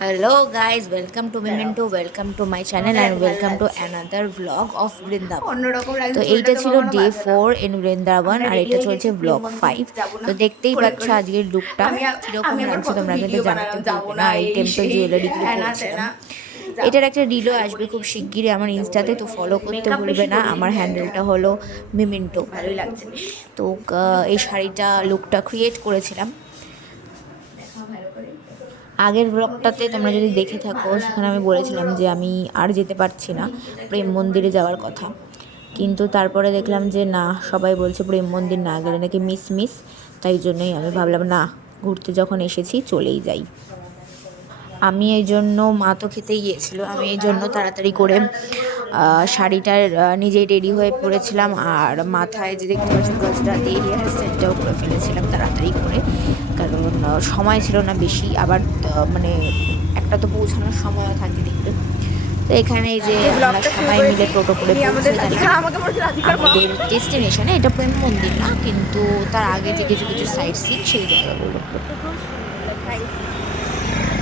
Hello guys, welcome to Miminto, welcome to my channel and welcome to another vlog of Vrindavan. তো এইটা ছিল day 4 in Vrindavan আর এটা চলছে blog 5। তো দেখতেই পাচ্ছ আজকের লুকটা কিরকম লাগছে তোমরা কিন্তু জানাতে ভুলবে না। আর এই টেম্পল জুয়েলারিগুলো পরেছিলাম। এটার একটা রিলও আসবে খুব শিগগিরই আমার ইনস্টাতে, তো ফলো করতে ভুলবে না। আমার হ্যান্ডেলটা হলো মিমিন্টো। ভালোই লাগছে বেশ। তো এই শাড়িটা লুকটা ক্রিয়েট করেছিলাম। আগের ব্লগটাতে তোমরা যদি দেখে থাকো সেখানে আমি বলেছিলাম যে আমি আর যেতে পারছি না, প্রেম মন্দিরে যাওয়ার কথা। কিন্তু তারপরে দেখলাম যে না, সবাই বলছে প্রেম মন্দির না গেলে নাকি মিস। তাই জন্যই আমি ভাবলাম না, ঘুরতে যখন এসেছি চলেই যাই। আমি এই জন্য, মা তো খেতেই গিয়েছিলো, আমি এই জন্য তাড়াতাড়ি করে শাড়িটার নিজেই রেডি হয়ে পড়েছিলাম। আর মাথায় যে দেখতে পাচ্ছি গজরা দিয়ে হেয়ার স্টাইলটাও করে ফেলেছিলাম তাড়াতাড়ি করে, কারণ সময় ছিল না বেশি। আবার মানে একটা তো পৌঁছানোর সময়ও থাকে দেখতে। তো এখানে এই যে আমরা সবাই মিলে টোটো করে পৌঁছে গেলাম আমাদের ডেস্টিনেশনে। এটা প্রেম মন্দির না, কিন্তু তার আগে যে কিছু কিছু সাইট সিন সেই জায়গাগুলো।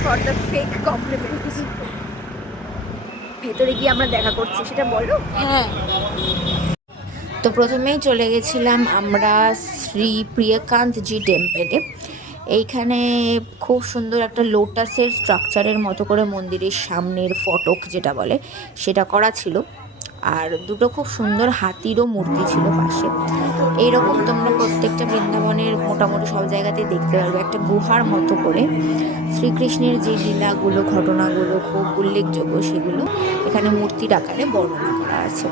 For the fake compliment. ভেতরে গিয়ে আমরা দেখা করছি সেটা বলো। হ্যাঁ, তো প্রথমেই চলে গেছিলাম আমরা শ্রী প্রিয়কান্তজি টেম্পেলে। এইখানে খুব সুন্দর একটা লোটাসের স্ট্রাকচারের মতো করে মন্দিরের সামনের ফটক যেটা বলে সেটা করা ছিল। আর দুটো খুব সুন্দর হাতিরও মূর্তি ছিল পাশে। এইরকম তোমরা প্রত্যেকটা বৃন্দাবনের মোটামুটি সব জায়গাতেই দেখতে পারবে একটা গুহার মতো করে শ্রীকৃষ্ণের যে লীলাগুলো, ঘটনাগুলো খুব উল্লেখযোগ্য সেগুলো এখানে মূর্তির আকারে বর্ণনা করা আছে।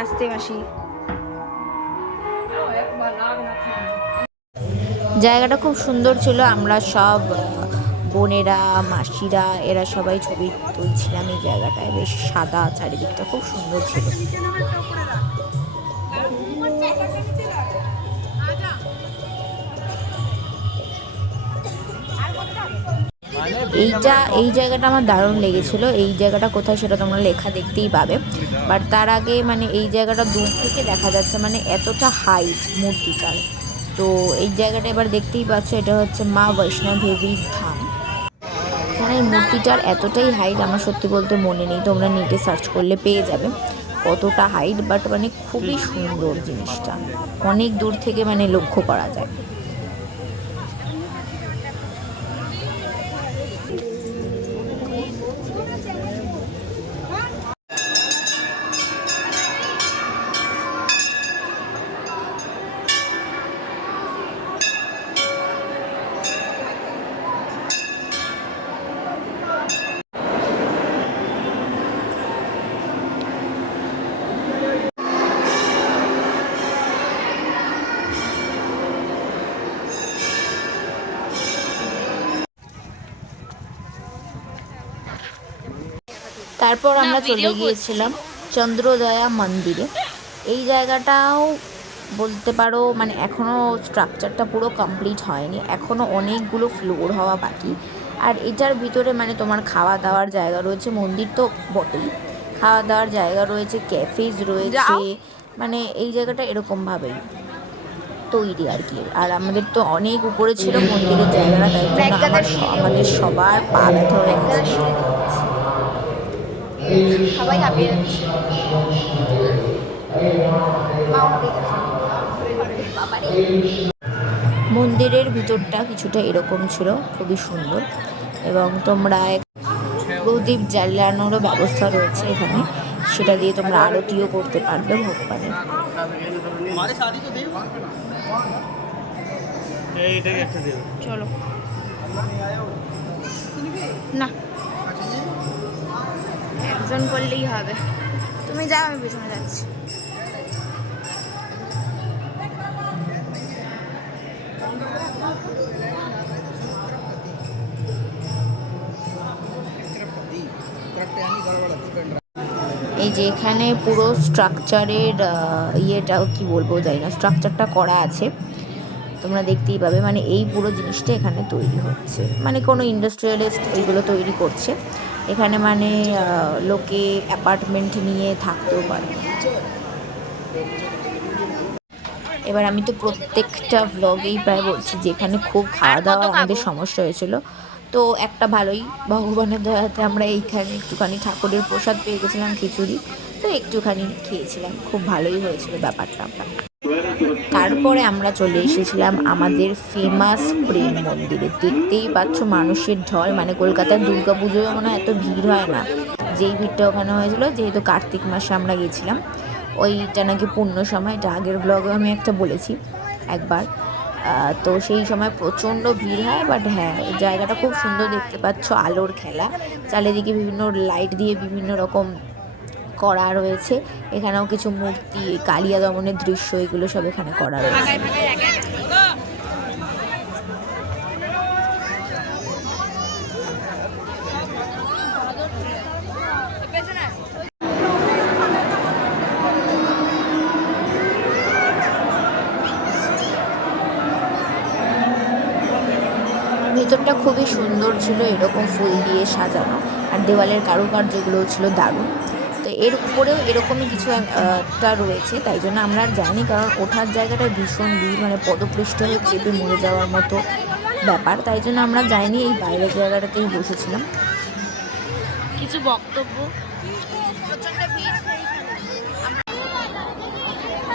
আসতে মাসি। জায়গাটা খুব সুন্দর ছিল। আমরা সব বোনেরা, মাসিরা এরা সবাই ছবি তুলছিলাম এই জায়গাটায়। বেশ সাদা, চারিদিকটা খুব সুন্দর ছিল। এই জায়গাটা আমার দারুণ লেগেছিল। এই জায়গাটা কোথায় সেটা তোমরা লেখা দেখতেই পাবে। বাট তার আগে মানে এই জায়গাটা দূর থেকে দেখা যাচ্ছে, মানে এতটা হাইট মূর্তিটার। তো এই জায়গাটা এবার দেখতেই পাচ্ছ, এটা হচ্ছে মা বৈষ্ণদেবীর ধাম। এখানে এই মূর্তিটার এতটাই হাইট আমার সত্যি বলতে মনে নেই, তোমরা নেটে সার্চ করলে পেয়ে যাবে কতটা হাইট। বাট মানে খুবই সুন্দর জিনিসটা, অনেক দূর থেকে মানে লক্ষ্য করা যায়। তারপর আমরা চলে গিয়েছিলাম চন্দ্রোদয়া মন্দিরে। এই জায়গাটাও বলতে পারো মানে এখনও স্ট্রাকচারটা পুরো কমপ্লিট হয়নি, এখনও অনেকগুলো ফ্লোর হওয়া বাকি। আর এটার ভিতরে মানে তোমার খাওয়া দাওয়ার জায়গা রয়েছে, মন্দির তো বটেই, খাওয়া দাওয়ার জায়গা রয়েছে, ক্যাফেজ রয়েছে, মানে এই জায়গাটা এরকমভাবেই তৈরি আর কি। আর আমাদের তো অনেক উপরে ছিল মন্দিরের জায়গাটা, তাই জন্য আমাদের সবার পা ব্যথা হয়ে গেছে। সবাই হাঁপিয়ে যাচ্ছে। বাবারে মন্দিরের ভিতরটা কিছুটা এরকম ছিল, খুবই সুন্দর। এবং তোমরা প্রদীপ জ্বালানোরও ব্যবস্থা রয়েছে এখানে, সেটা দিয়ে তোমরা আরতিও করতে পারবে ভগবানের। চলো না, একজন করলেই হবে। তুমি যাও, আমি পিছনে যাচ্ছি। এই যে এখানে পুরো স্ট্রাকচারের ইয়েটা কি বলবো জানি না, স্ট্রাকচারটা করা আছে, তোমরা দেখতেই পাবে। মানে এই পুরো জিনিসটা এখানে তৈরি হচ্ছে, মানে কোনো ইন্ডাস্ট্রিয়ালিস্ট এইগুলো তৈরি করছে এখানে, মানে লোকে অ্যাপার্টমেন্ট নিয়ে থাকতেও পারে। এবার আমি তো প্রত্যেকটা ভ্লগেই প্রায় বলছি যে এখানে খুব খাওয়া দাওয়া আমাদের সমস্যা হয়েছিল। তো একটা ভালোই ভগবানের দয়াতে আমরা এইখানে একটুখানি ঠাকুরের প্রসাদ পেয়ে গেছিলাম, খিচুড়ি, তো একটুখানি খেয়েছিলাম, খুব ভালোই হয়েছিল ব্যাপারটা। তারপরে আমরা চলে এসেছিলাম আমাদের ফেমাস প্রেম মন্দিরে। দেখতেই পাচ্ছ মানুষের ঢল, মানে কলকাতার দুর্গা পুজোয় মনে হয় এত ভিড় হয় না, যেই ভিড়টা ওখানে হয়েছিল। যেহেতু কার্তিক মাসে আমরা গেছিলাম, ওইটা নাকি পুণ্য সময়, এটা আগের ব্লগে আমি একটা বলেছি একবার। তো সেই সময় প্রচণ্ড ভিড় হয়, বাট হ্যাঁ জায়গাটা খুব সুন্দর, দেখতে পাচ্ছ আলোর খেলা, চারিদিকে বিভিন্ন লাইট দিয়ে বিভিন্ন রকম করা রয়েছে। এখানেও কিছু মূর্তি, কালিয়া দমনের দৃশ্য, এগুলো সব এখানে করা রয়েছে। ভিতরটা খুবই সুন্দর ছিল, এরকম ফুল দিয়ে সাজানো, আর দেওয়ালের কারুকার্যগুলোও ছিল দারুণ। তো এর উপরেও এরকমই কিছু একটা রয়েছে, তাই জন্য আমরা আর যাইনি, কারণ ওঠার জায়গাটা ভীষণ ভিড়, মানে পদপৃষ্ঠ হয়ে চেপে মরে যাওয়ার মতো ব্যাপার, তাই জন্য আমরা যাইনি, এই বাইরের জায়গাটাতেই বসেছিলাম। কিছু বক্তব্য?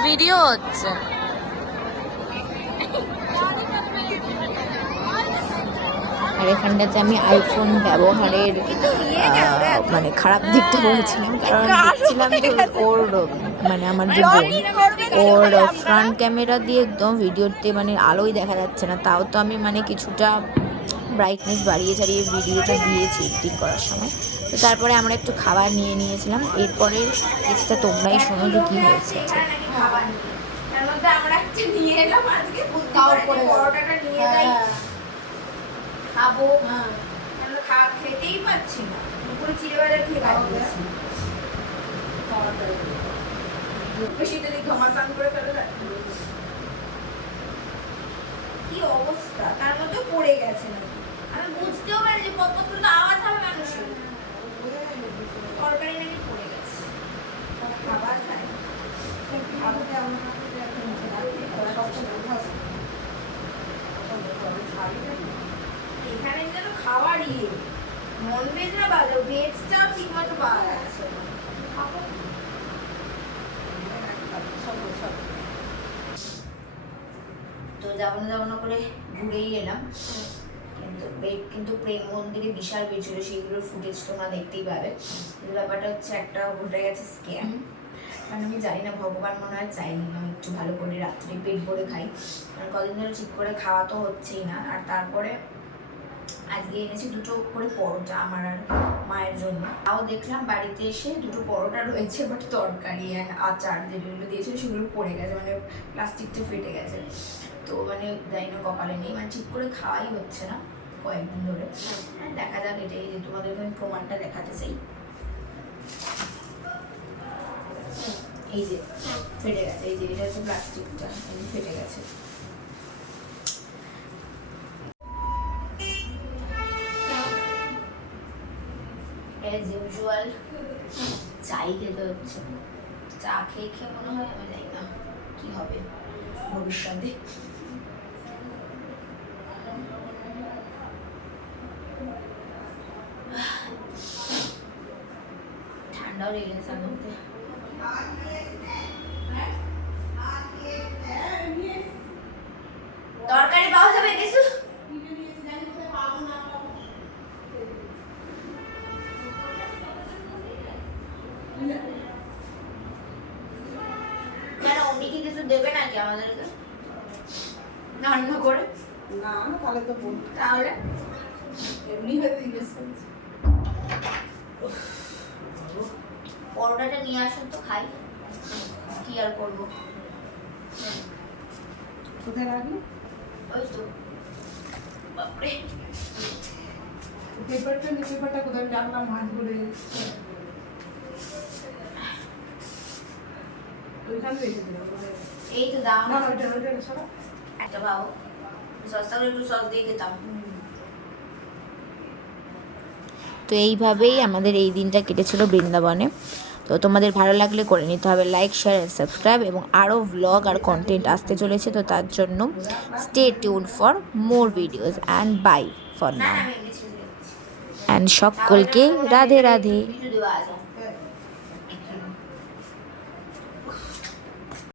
ভিডিও হচ্ছে। আর এখানটাতে আমি আইফোন ব্যবহারের মানে খারাপ দিকটা বলছিলাম, কারণ দেখছিলাম যে ওর মানে আমার যে বোন, ওর ফ্রন্ট ক্যামেরা দিয়ে একদম ভিডিওতে মানে আলোই দেখা যাচ্ছে না, তাও তো আমি মানে কিছুটা ব্রাইটনেস বাড়িয়ে ছাড়িয়ে ভিডিওটা দিয়েছি এডিটিং করার সময়। তো তারপরে আমরা একটু খাবার নিয়ে নিয়েছিলাম, এরপরে কেসটা তোমরাই শোনো যে কী হয়েছে। খাবো, আমরা খেতেই পাচ্ছি না, দুপুরে চিড়ে বাজার খেয়ে পাচ্ছি বেশি যদি ঘমাসান করে ফেলে কি অবস্থা, তার মধ্যে পড়ে গেছে নাকি আমি বুঝতেও পারি যে পথ করে আওয়াজ হবে মানুষের, তরকারি নাকি পড়ে গেছে, খাবার খাই এখানে যেন খাওয়ার ইয়ে নন ভেজ না ভালো, ভেজটাও ঠিক মতো পাওয়া যাচ্ছে। তো যাবো না করে ঘুরেই এলাম, কিন্তু প্রেম মন্দিরে বিশাল ভিড় ছিল, সেইগুলোর ফুটেজ তোমরা দেখতেই পাবে। ব্যাপারটা হচ্ছে একটা ঘটে গেছে স্ক্যাম, কারণ আমি জানি না, ভগবান মনে হয় চাইনি আমি একটু ভালো করে রাত্রে পেট ভরে খাই, কারণ কদিন ধরে ঠিক করে খাওয়া তো হচ্ছেই না। আর তারপরে আজকে এনেছি দুটো করে পরোটা আমার আর মায়ের জন্য, তাও দেখলাম বাড়িতে এসে দুটো পরোটা রয়েছে, বাট তরকারি অ্যান্ড আচার যেগুলো দিয়েছিল সেগুলো পড়ে গেছে, মানে প্লাস্টিকটা ফেটে গেছে। তো মানে জানি না কপালে নেই, মানে ঠিক করে খাওয়াই হচ্ছে না কয়েকদিন ধরে। দেখা যাক, এটাই যে তোমাদেরকে আমি প্রমাণটা দেখাতে চাই। এই যে ফেটে গেছে, এই যে এটা হচ্ছে প্লাস্টিকটা, ফেটে গেছে। অ্যাজ ইউজুয়াল চাই খেতে হচ্ছে, চা খেয়ে খেয়ে মনে হয় আমি জানি না কি হবে ভবিষ্যতে। রিলেশন মধ্যে। তরকারি পাওয়া যাবে কিছু? কেন উনি কি কিছু দেবে নাকি আমাদেরকে রান্না করে? না তাহলে তো তাহলে এমনি হয়ে গেছে। পরোটাটা নিয়ে আসুন তো খাই, কি আর করবো। কোথায় রাখলি? ওই তো বাপরে, পেপারটা কোথায় রাখলাম মাছ করে ওইখানে রেখে দিলাম। এই তো দাম না ওইটা সরা একটা ভাবো, সস্তা করে একটু সস দিয়ে খেতাম। তো এইভাবেই আমাদের এই দিনটা কেটেছিল বৃন্দাবনে। তো তোমাদের ভালো লাগলে করে নিতে হবে লাইক, শেয়ার অ্যান্ড সাবস্ক্রাইব, এবং আরও ভ্লগ আর কন্টেন্ট আসতে চলেছে। তো তার জন্য stay tuned for more videos and bye for now, and সকলকে রাধে রাধে।